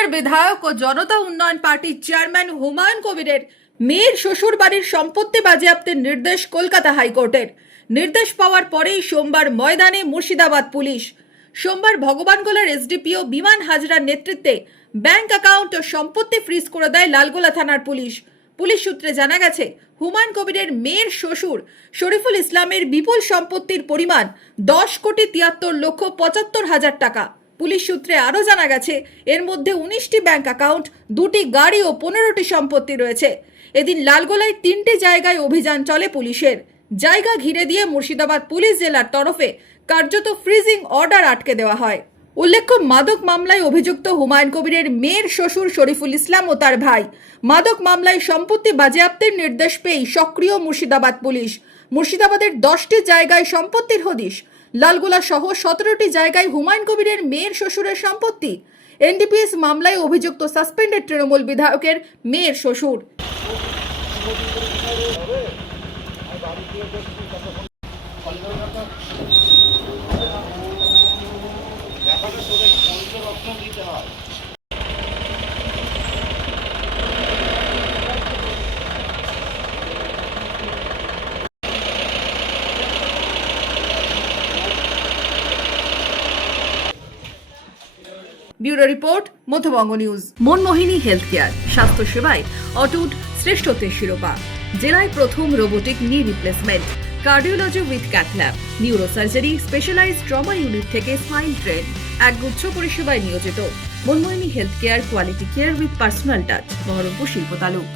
তৃণমূলের বিধায়ক ও জনতা উন্নয়ন পার্টির চেয়ারম্যান হুমায়ুন কবিরের মেয়ের শ্বশুর বাড়ির সম্পত্তি বাজেয়াপ্তের নির্দেশ কলকাতা হাইকোর্টের। নির্দেশ পাওয়ার পরেই সোমবার ময়দানে মুর্শিদাবাদ পুলিশ। সোমবার ভগবানগোলার এসডিপিও বিমান হাজরার নেতৃত্বে ব্যাংক অ্যাকাউন্ট ও সম্পত্তি ফ্রিজ করে দেয় লালগোলা থানার পুলিশ। পুলিশ সূত্রে জানা গেছে, হুমায়ুন কবিরের মেয়ের শ্বশুর শরীফুল ইসলামের বিপুল সম্পত্তির পরিমাণ 10,73,75,000 টাকা। পুলিশ সূত্রে আরও জানা গেছে, এর মধ্যে 19টি ব্যাংক অ্যাকাউন্ট, 2টি গাড়ি ও 15টি সম্পত্তি রয়েছে। এদিন লালগোলায় 3টি জায়গায় অভিযান চলে পুলিশের। জায়গা ঘিরে দিয়ে মুর্শিদাবাদ পুলিশ জেলার তরফে কার্যত ফ্রিজিং অর্ডার আটকে দেওয়া হয়। উল্লেখ্য, মাদক মামলায় অভিযুক্ত হুমায়ুন কবিরের মেয়ের শ্বশুর শরীফুল ইসলাম ও তার ভাই। মাদক মামলায় সম্পত্তি বাজেয়াপ্তের নির্দেশ পেয়ে সক্রিয় মুর্শিদাবাদ পুলিশ। মুর্শিদাবাদের 10টি জায়গায় সম্পত্তির হদিশ। লালগোলা সহ 17টি জায়গায় হুমায়ুন কবিরের মেয়ের শ্বশুরের সম্পত্তি। এনডিপিএস মামলায় অভিযুক্ত সাসপেন্ডেড তৃণমূল বিধায়কের মেয়ের শ্বশুর। Bureau report, Madhyabanga news. Manmohini health care, স্বাস্থ্য সেবায় অটুট শ্রেষ্ঠত্বের শিরোপা। জেলায় প্রথম robotic knee replacement, cardiology with cath lab, neurosurgery, specialised trauma unit থেকে স্পাইন ট্রেন, একগুচ্ছ পরিষেবায় নিয়োজিত। Manmohini health care, quality care with personal touch, Berhampore শিল্প তালুক।